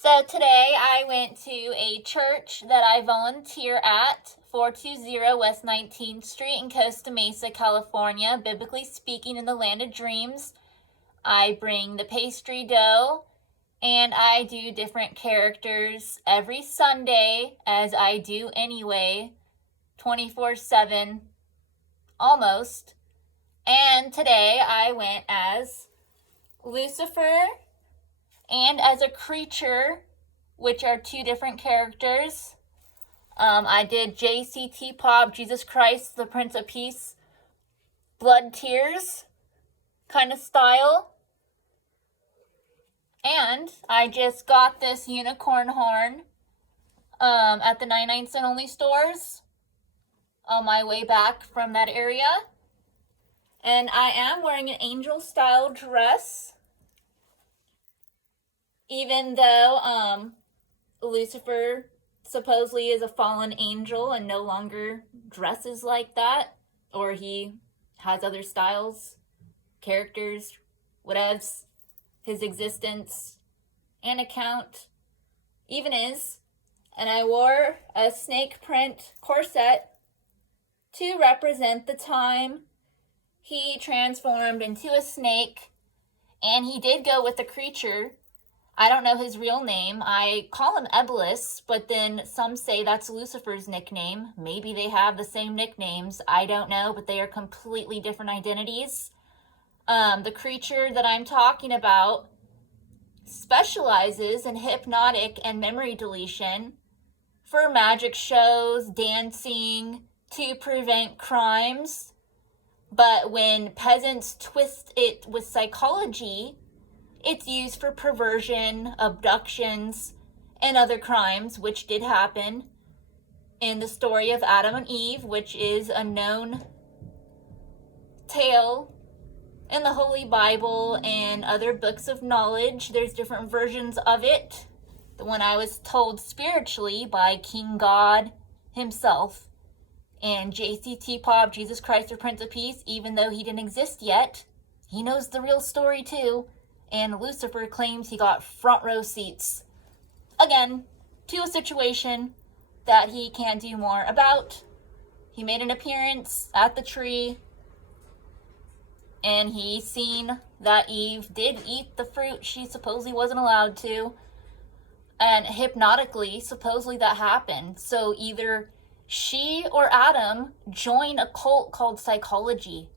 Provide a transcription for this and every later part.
So today I went to a church that I volunteer at, 420 West 19th Street in Costa Mesa, California, biblically speaking in the land of dreams. I bring the pastry dough and I do different characters every Sunday, as I do anyway, 24/7, almost. And today I went as Lucifer and as a creature, which are two different characters. I did JCT Pop, Jesus Christ, the Prince of Peace, blood tears kind of style. And I just got this unicorn horn at the 99-cent only stores on my way back from that area. And I am wearing an angel style dress, even though Lucifer supposedly is a fallen angel and no longer dresses like that, or he has other styles, characters, whatevs. His existence and account even is. And I wore a snake print corset to represent the time he transformed into a snake, and he did go with a creature. I don't know his real name. I call him Eblis, but then some say that's Lucifer's nickname. Maybe they have the same nicknames. I don't know, but they are completely different identities. The creature that I'm talking about specializes in hypnotic and memory deletion for magic shows, dancing, to prevent crimes. But when peasants twist it with psychology, it's used for perversion, abductions, and other crimes, which did happen in the story of Adam and Eve, which is a known tale in the Holy Bible and other books of knowledge. There's different versions of it. The one I was told spiritually by King God himself, and JCT Pop, Jesus Christ, the Prince of Peace, even though he didn't exist yet, he knows the real story too. And Lucifer claims he got front row seats, again, to a situation that he can't do more about. He made an appearance at the tree, and he seen that Eve did eat the fruit she supposedly wasn't allowed to. And hypnotically, supposedly that happened. So either she or Adam joined a cult called psychology,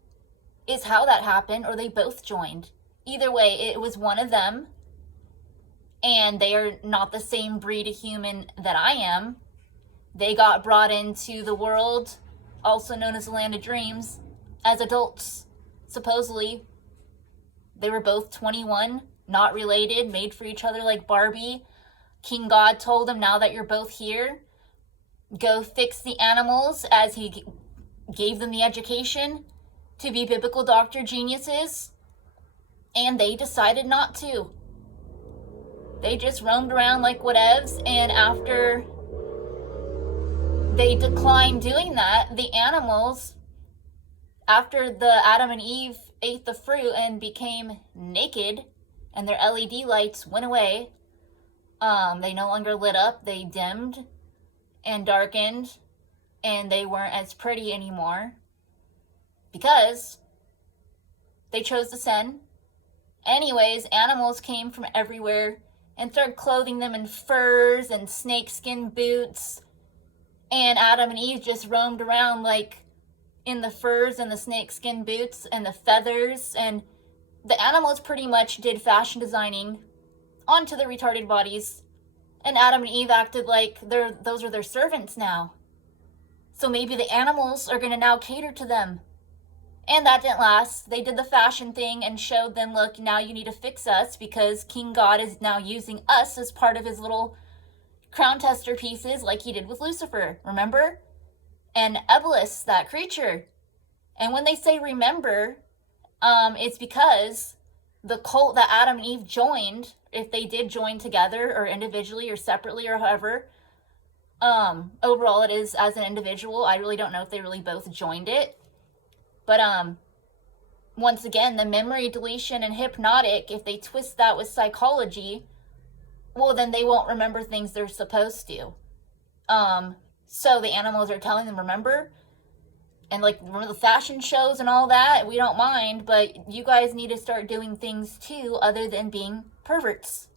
is how that happened, or they both joined. Either way, it was one of them, and they are not the same breed of human that I am. They got brought into the world, also known as the land of dreams, as adults. Supposedly, they were both 21, not related, made for each other like Barbie. King God told them, now that you're both here, go fix the animals, as he gave them the education to be biblical doctor geniuses. And they decided not to. They just roamed around like whatevs, and after they declined doing that, the animals, after the Adam and Eve ate the fruit and became naked and their LED lights went away, they no longer lit up, they dimmed and darkened, and they weren't as pretty anymore because they chose to sin. Anyways, animals came from everywhere and started clothing them in furs and snakeskin boots, and Adam and Eve just roamed around like in the furs and the snakeskin boots and the feathers, and the animals pretty much did fashion designing onto the retarded bodies, and Adam and Eve acted like those are their servants now. So maybe the animals are going to now cater to them. And that didn't last. They did the fashion thing and showed them, look, now you need to fix us because King God is now using us as part of his little crown tester pieces like he did with Lucifer, remember? And Eblis, that creature. And when they say remember, it's because the cult that Adam and Eve joined, if they did join together or individually or separately or however, overall it is as an individual. I really don't know if they really both joined it. But once again, the memory deletion and hypnotic, if they twist that with psychology, well, then they won't remember things they're supposed to. So the animals are telling them, remember? And like, remember the fashion shows and all that? We don't mind, but you guys need to start doing things too other than being perverts.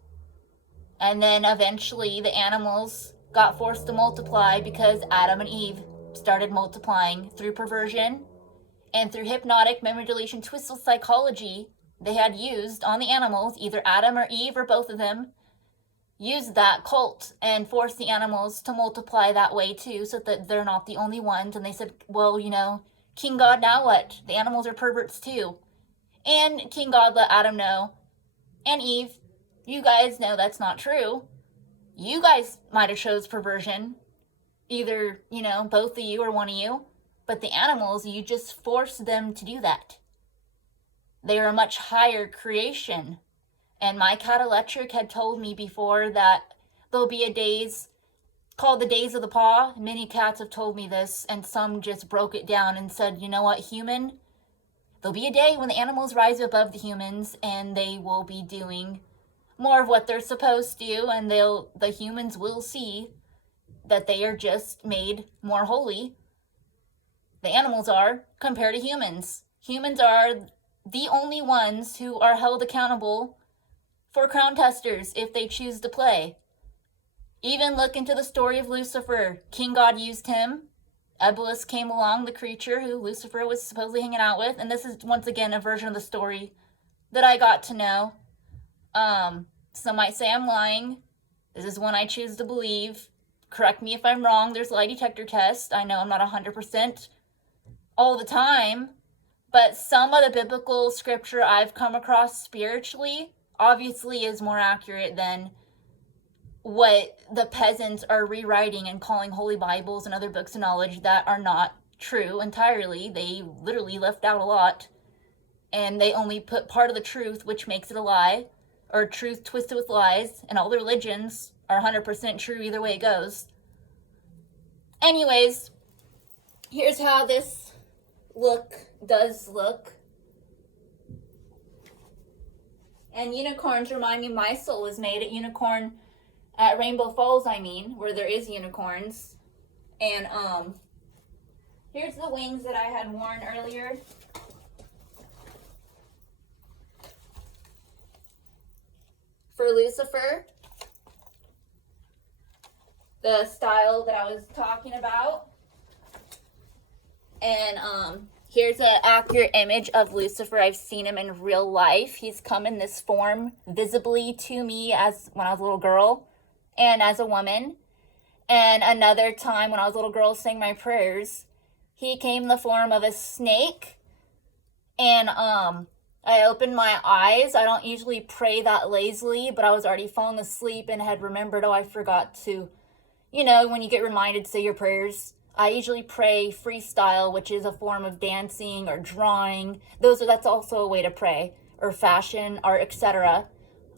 And then eventually the animals got forced to multiply because Adam and Eve started multiplying through perversion and through hypnotic memory deletion twisted psychology they had used on the animals. Either Adam or Eve or both of them used that cult and forced the animals to multiply that way too, so that they're not the only ones. And they said, well, King God, now what? The animals are perverts too. And King God let Adam know, and Eve, you guys know that's not true. You guys might have chose perversion, either, both of you or one of you, but the animals, you just forced them to do that. They are a much higher creation. And my cat Electric had told me before that there'll be a days called the Days of the Paw. Many cats have told me this, and some just broke it down and said, you know what, human? There'll be a day when the animals rise above the humans, and they will be doing more of what they're supposed to, and the humans will see that they are just made more holy. The animals are, compared to humans. Humans are the only ones who are held accountable for crown testers if they choose to play. Even look into the story of Lucifer. King God used him. Eblis came along, the creature who Lucifer was supposedly hanging out with. And this is, once again, a version of the story that I got to know. Some might say I'm lying. This is one I choose to believe. Correct me if I'm wrong. There's a lie detector test. I know I'm not 100% all the time. But some of the biblical scripture I've come across spiritually obviously is more accurate than what the peasants are rewriting and calling holy Bibles and other books of knowledge that are not true entirely. They literally left out a lot, and they only put part of the truth, which makes it a lie, or truth twisted with lies, and all the religions are 100% true either way it goes. Anyways, here's how this does look. And unicorns remind me my soul was made at Rainbow Falls, where there is unicorns. And here's the wings that I had worn earlier. For Lucifer, the style that I was talking about. And here's an accurate image of Lucifer. I've seen him in real life. He's come in this form visibly to me as when I was a little girl and as a woman. And another time when I was a little girl saying my prayers, he came in the form of a snake. And I opened my eyes. I don't usually pray that lazily, but I was already falling asleep and had remembered, I forgot to, when you get reminded to say your prayers. I usually pray freestyle, which is a form of dancing or drawing. That's also a way to pray, or fashion, art, etc.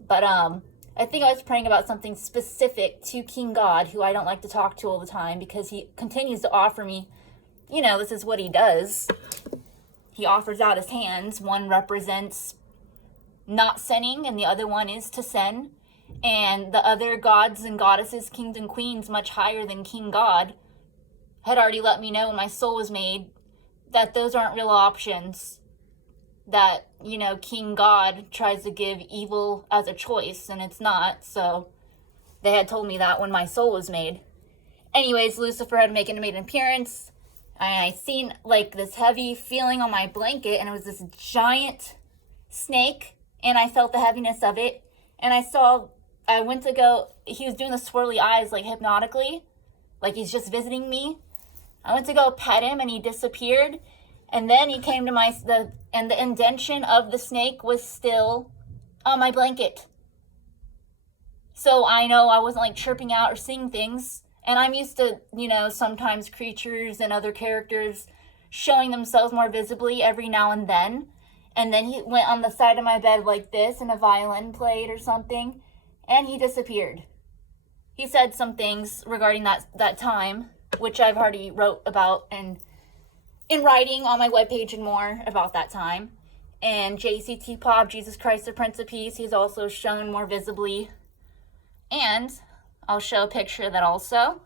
But I think I was praying about something specific to King God, who I don't like to talk to all the time because he continues to offer me, this is what he does. He offers out his hands. One represents not sinning, and the other one is to sin. And the other gods and goddesses, kings and queens, much higher than King God, had already let me know when my soul was made that those aren't real options. That, King God tries to give evil as a choice, and it's not. So they had told me that when my soul was made. Anyways, Lucifer had made an appearance. And I seen this heavy feeling on my blanket, and it was this giant snake, and I felt the heaviness of it. And he was doing the swirly eyes hypnotically, like he's just visiting me. I went to go pet him, and he disappeared. And then he came to the indentation of the snake was still on my blanket. So I know I wasn't chirping out or seeing things. And I'm used to, sometimes creatures and other characters showing themselves more visibly every now and then. And then he went on the side of my bed like this, and a violin played or something, and he disappeared. He said some things regarding that time, which I've already wrote about and in writing on my webpage and more about that time. And JCT Pop, Jesus Christ, the Prince of Peace, he's also shown more visibly And I'll show a picture of that also.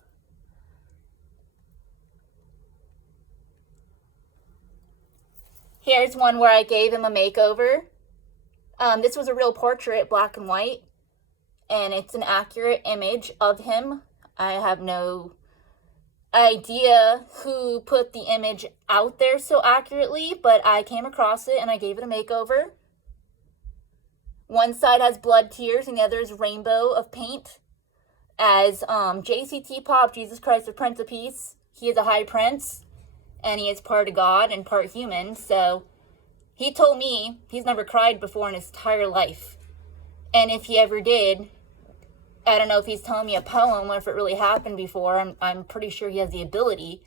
Here's one where I gave him a makeover. This was a real portrait, black and white, and it's an accurate image of him. I have no idea who put the image out there so accurately, but I came across it and I gave it a makeover. One side has blood tears and the other is rainbow of paint. As JCT Pop, Jesus Christ, the Prince of Peace, he is a high prince, and he is part of God and part human, so he told me he's never cried before in his entire life. And if he ever did, I don't know if he's telling me a poem or if it really happened before. I'm pretty sure he has the ability.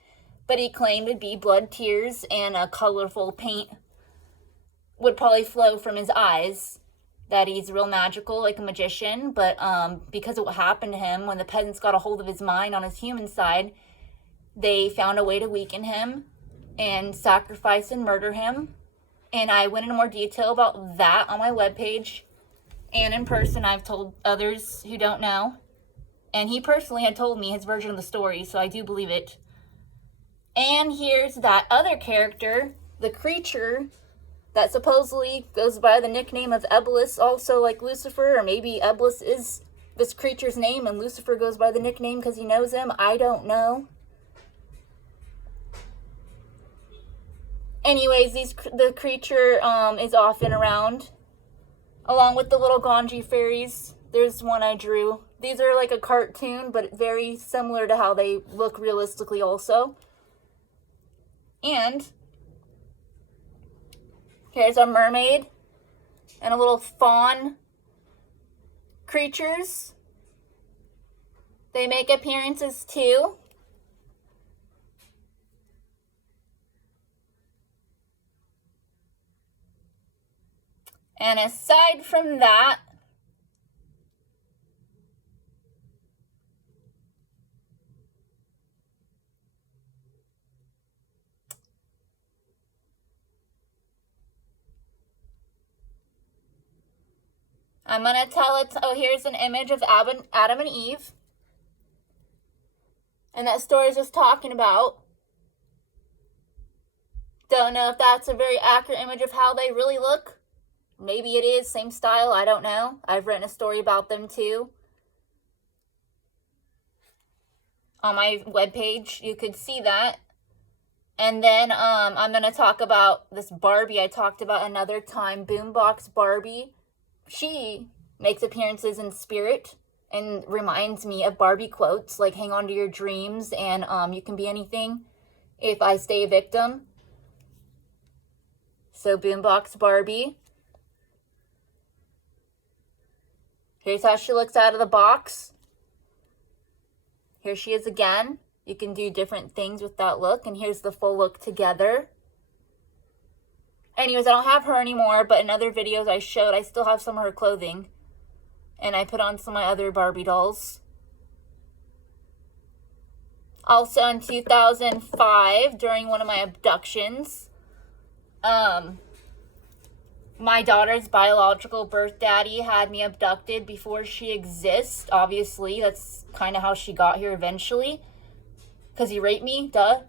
But he claimed it'd be blood, tears, and a colorful paint would probably flow from his eyes. That he's real magical, like a magician. But because of what happened to him, when the peasants got a hold of his mind on his human side, they found a way to weaken him and sacrifice and murder him. And I went into more detail about that on my webpage. And in person, I've told others who don't know. And he personally had told me his version of the story, so I do believe it. And here's that other character, the creature that supposedly goes by the nickname of Eblis, also like Lucifer. Or maybe Eblis is this creature's name and Lucifer goes by the nickname because he knows him. I don't know. Anyways, the creature is often around, along with the little Ganji fairies. There's one I drew. These are like a cartoon, but very similar to how they look realistically also. And here's a mermaid and a little fawn creatures. They make appearances too. And aside from that, I'm going to tell it, oh, here's an image of Adam and Eve. And that story is just talking about. Don't know if that's a very accurate image of how they really look. Maybe it is, same style, I don't know. I've written a story about them too. On my webpage, you could see that. And then I'm going to talk about this Barbie I talked about another time, Boombox Barbie. She makes appearances in spirit and reminds me of Barbie quotes, like hang on to your dreams and you can be anything if I stay a victim. So Boombox Barbie. Here's how she looks out of the box. Here she is again. You can do different things with that look. And here's the full look together. Anyways, I don't have her anymore, but in other videos I showed, I still have some of her clothing. And I put on some of my other Barbie dolls. Also in 2005, during one of my abductions, my daughter's biological birth daddy had me abducted before she exists. Obviously, that's kind of how she got here eventually. Because he raped me, duh.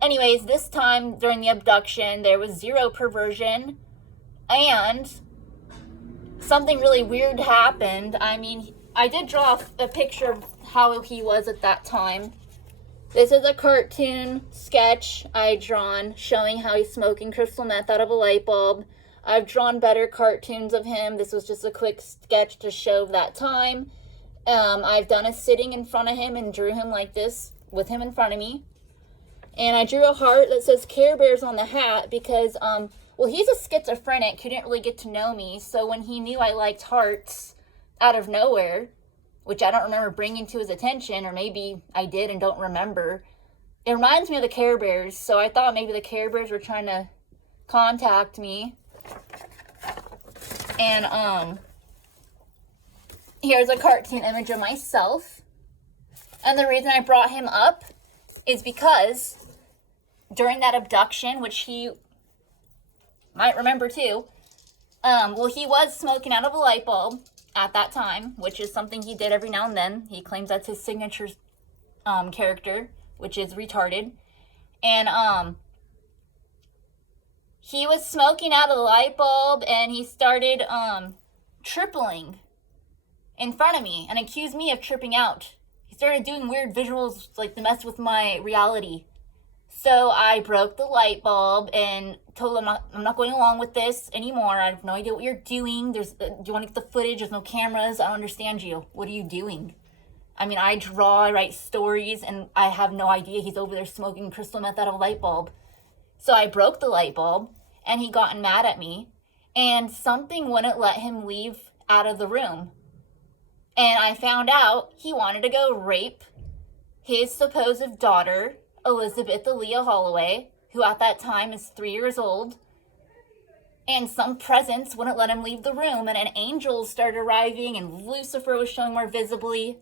Anyways, this time during the abduction, there was zero perversion. And something really weird happened. I mean, I did draw a picture of how he was at that time. This is a cartoon sketch I drawn showing how he's smoking crystal meth out of a light bulb. I've drawn better cartoons of him. This was just a quick sketch to show that time. I've done a sitting in front of him and drew him like this with him in front of me. And I drew a heart that says Care Bears on the hat because, well, he's a schizophrenic who didn't really get to know me. So when he knew I liked hearts out of nowhere, which I don't remember bringing to his attention, or maybe I did and don't remember, it reminds me of the Care Bears. So I thought maybe the Care Bears were trying to contact me. And here's a cartoon image of myself. And the reason I brought him up is because during that abduction, which he might remember too, well, he was smoking out of a light bulb. at that time, which is something he did every now and then. He claims that's his signature character, which is retarded. And he was smoking out of the light bulb, and he started tripling in front of me and accused me of tripping out. He started doing weird visuals like to mess with my reality. So I broke the light bulb and told him I'm not going along with this anymore. I have no idea what you're doing. Do you want to get the footage? There's no cameras. I don't understand you. What are you doing? I mean, I draw, I write stories, and I have no idea he's over there smoking crystal meth out of a light bulb. So I broke the light bulb, and he got mad at me, and something wouldn't let him leave out of the room. And I found out he wanted to go rape his supposed daughter, Elizabeth Aaliyah Holloway, who at that time is 3 years old. And some presence wouldn't let him leave the room, and an angel started arriving, and Lucifer was showing more visibly.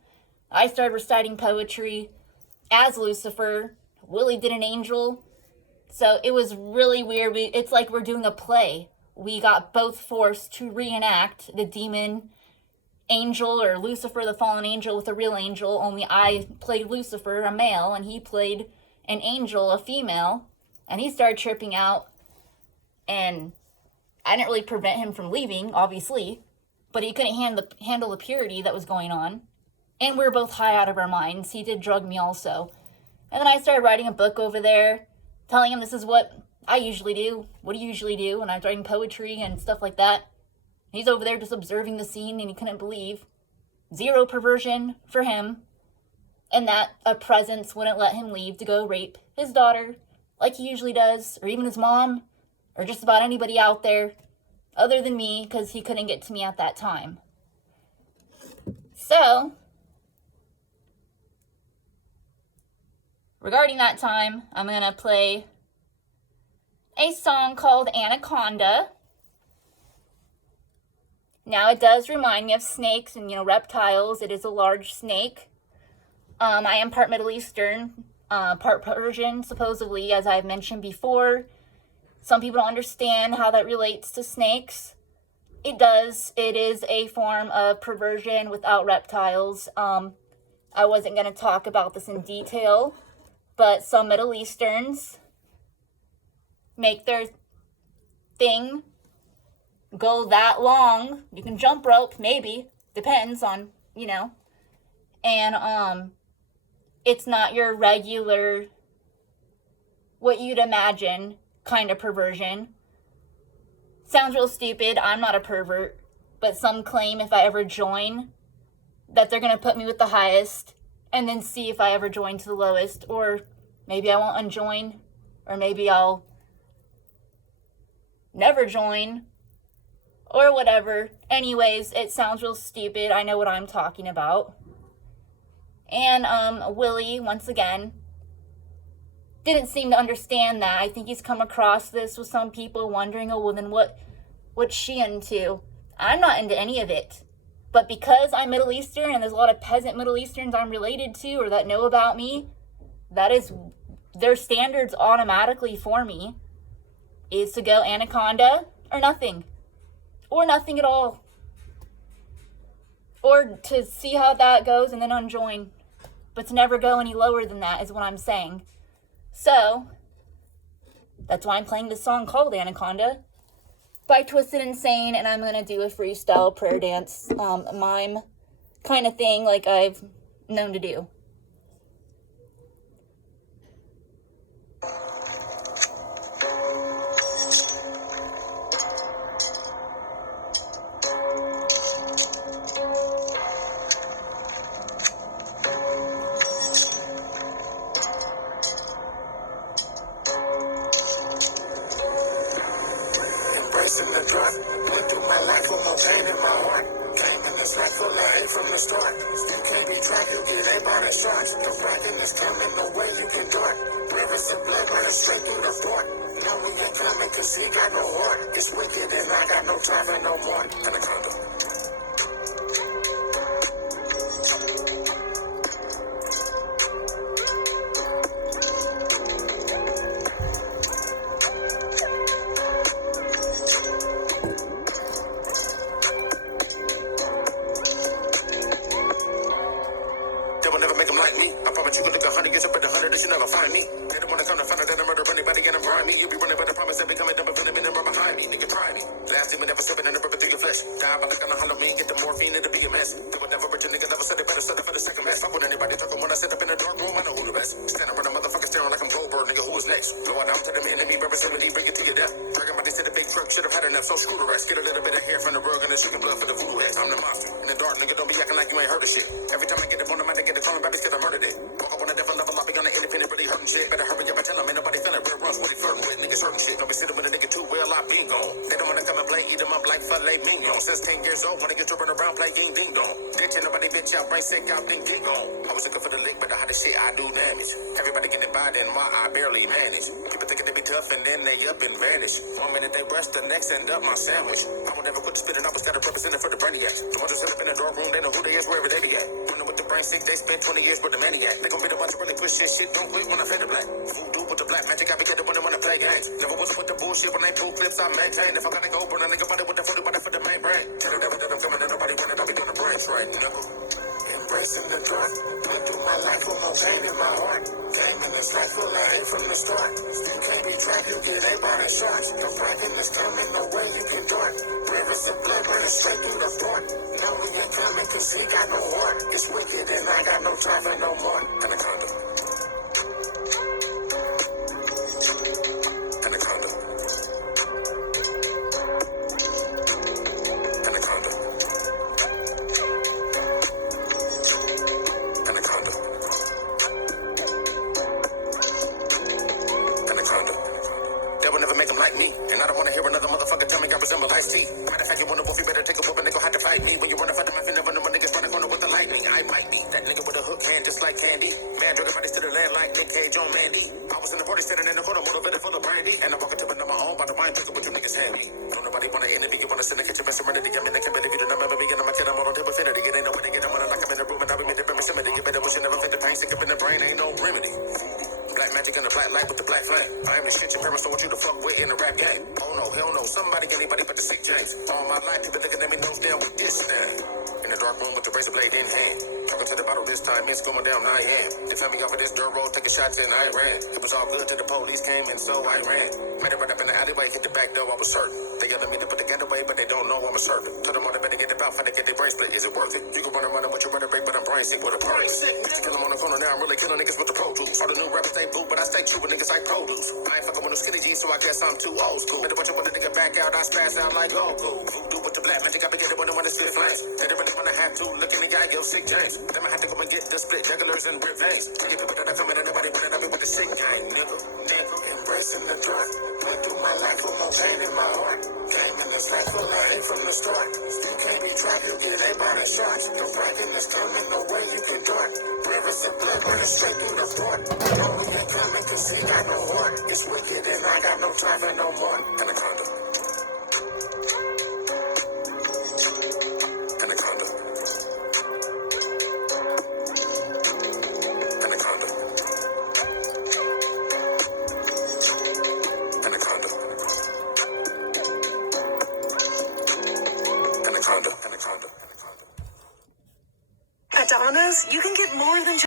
I started reciting poetry as Lucifer. Willie did an angel. So it was really weird. It's like we're doing a play. We got both forced to reenact the demon angel, or Lucifer, the fallen angel, with a real angel. Only I played Lucifer, a male, and he played an angel, a female. And he started tripping out. And I didn't really prevent him from leaving, obviously. But he couldn't handle the purity that was going on. And we were both high out of our minds. He did drug me also. And then I started writing a book over there, telling him this is what I usually do. What do you usually do? And I was writing poetry and stuff like that. He's over there just observing the scene, and he couldn't believe. Zero perversion for him. And that a presence wouldn't let him leave to go rape his daughter, like he usually does, or even his mom, or just about anybody out there, other than me, because he couldn't get to me at that time. So, regarding that time, I'm going to play a song called Anaconda. Now, it does remind me of snakes and, reptiles. It is a large snake. I am part Middle Eastern, part Persian, supposedly, as I've mentioned before. Some people don't understand how that relates to snakes. It does. It is a form of perversion without reptiles. I wasn't going to talk about this in detail, but some Middle Easterns make their thing go that long. You can jump rope, maybe. Depends on, And, it's not your regular, what you'd imagine, kind of perversion. Sounds real stupid. I'm not a pervert. But some claim if I ever join, that they're going to put me with the highest, and then see if I ever join to the lowest. Or maybe I won't unjoin, or maybe I'll never join, or whatever. Anyways, it sounds real stupid. I know what I'm talking about. And Willie, once again, didn't seem to understand that. I think he's come across this with some people wondering, oh, well, then what's she into? I'm not into any of it. But because I'm Middle Eastern, and there's a lot of peasant Middle Easterns I'm related to or that know about me, that is their standards automatically for me is to go Anaconda or nothing. Or nothing at all. Or to see how that goes and then unjoin. But to never go any lower than that is what I'm saying. So, that's why I'm playing this song called Anaconda by Twisted Insane, and I'm going to do a freestyle prayer dance mime kind of thing like I've known to do. In the dark, went through my life with no pain in my heart. Came in this life full of hate from the start. Still can't be tracked, you get ate by the sharks. The bracken is coming the way you can dart. Rivers of blood running straight through the fort. No, we ain't coming cause he got no heart. It's wicked and I got no time for no more. Anaconda. 100 years up at the 100, they should never find me. They don't wanna come to find out that I murder anybody and I'm grind me. You be running by the promise and becoming dumb and finna be right behind me. Nigga, try me. Last demon never slipping in the river through your flesh. Die by like on a Halloween, get the morphine, it'll be a mess. They would never bridge a nigga, never said it better, set it for the second mess. Fuck with anybody talking when I sit up in the dark room, I know who the best. Standing around a motherfucker staring like I'm Goldberg, nigga, who is next? Blow it down to the enemy, representing bring it to your death. Dragging my to the big truck, should've had enough, so screw the rest. Get a little bit of hair from the rug and the chicken blood for the voodoo ass. I'm the monster. In the dark, nigga, don't be acting like you ain't heard of shit. Every time I get up on the mic, I get the clone babies, cause I murdered it. Walk up on a different level, I'll be on the independent, really hurting shit. Better hurry up and tell them, ain't nobody feeling real runs, what he flirting with. Niggas hurting shit, don't be sitting with a nigga too well, I been gone. They don't wanna come and play, eat them up like filet mignon. Since 10 years old, when I get to run around, play ding ding dong. Ditching nobody, bitch out, brain sick out, ding ding dong. I was looking for the lick, but the hottest shit I do damage. Everybody getting by, then why I barely manage. People thinking they be tough and then they up and vanish. 1 minute they rush, the next end up my sandwich. I won't ever quit spitting, I was gotta represent it for the brainiacs. The ones who sit up in the dark room, they know who they is, wherever they be at. Running with the brain sick, they spent 20 years with the maniac. They gon' be the ones who really push shit, don't quit when I fade the black. Voodoo with the black magic, I be getting when they wanna play games. Never was with the bullshit when they pull clips, I maintain. If I gotta go, burn a nigga body with the footy, body for the main brain. Tell the devil that I'm coming and nobody wanted, I be doing the brain train, nigga. Embracing the dark, went through my life with no pain in my heart. Came in this life full of hate from the start. Still can't be trapped, you get ate by the sharks. The bragging is coming, no way you can dart. Rivers of blood running straight through the port. No, we ain't coming cause he got no heart. It's wicked and I got no time for no more. Anaconda. Anaconda. Anaconda. Anaconda. Anaconda. They will never make them like me. And I don't wanna hear another motherfucker tell me I resemble Ice T. Matter of fact, you want a wolf, you better take a whoop and they gon' have to fight me. When you run a fight, you never know when niggas running corner with the lightning. I might be that nigga with a hook hand just like candy. Man, drug bodies to the land like Nick Cage on Mandy. I was in the party standing in the corner, motivated full of brandy. And I'm walking to it on my own by the wine, drinking what you niggas hand me. Don't nobody wanna interview, you wanna sit and get your best serenity. I mean, I can't believe you, the number of me, and I'm a kid, I'm all on table infinity. It ain't no way to get them when I like I'm in the room and I be made up in proximity. You better wish you never felt the pain, sick up in the brain, ain't no remedy. Black magic and the black light with the black flame. I am the shit your parents don't want you to fuck with in the rap game. Oh no, hell no, somebody, anybody but the sick James. All my life, people looking at me nose down with this thing. In the dark room with the razor blade in hand. Talking to the bottle this time, it's going down, I am. They found me off of this dirt road, taking shots and I ran. It was all good till the police came and so I ran. Made it right up in the alleyway, hit the back door, I was certain. They yelling me to put the gun away, but they don't know I'm a servant. Told them all they better get the bout, fight to get their brain split, is it worth it? You can run around with your brother break, but I'm brain sick with a brain sick. Bitch, kill them on the corner now, I'm really killing niggas with the Pro Tools. All the new rappers, they blue, but I stay true with niggas like produce. I ain't fucking with no skinny jeans, so I guess I'm too old school. Better watch it when the nigga back out, I spaz out like Goku. Voodoo with the black magic, I be getting when they wanna spit flames. They don't really wanna have to, look in the guy, yo, sick James. Then I have to go and get the split jugglers and rip veins. You people that are coming and nobody wanna be with the sick gang, nigga. Embracing the dark, went through my life with no pain in my heart. Came in this life full of hate from the start. Still can't be trapped, you get ate by the sharks. The bragging is coming, no way you can dart. Rivers of blood running straight through the port. No, we ain't coming cause he got no heart. It's wicked and I got no time for no more.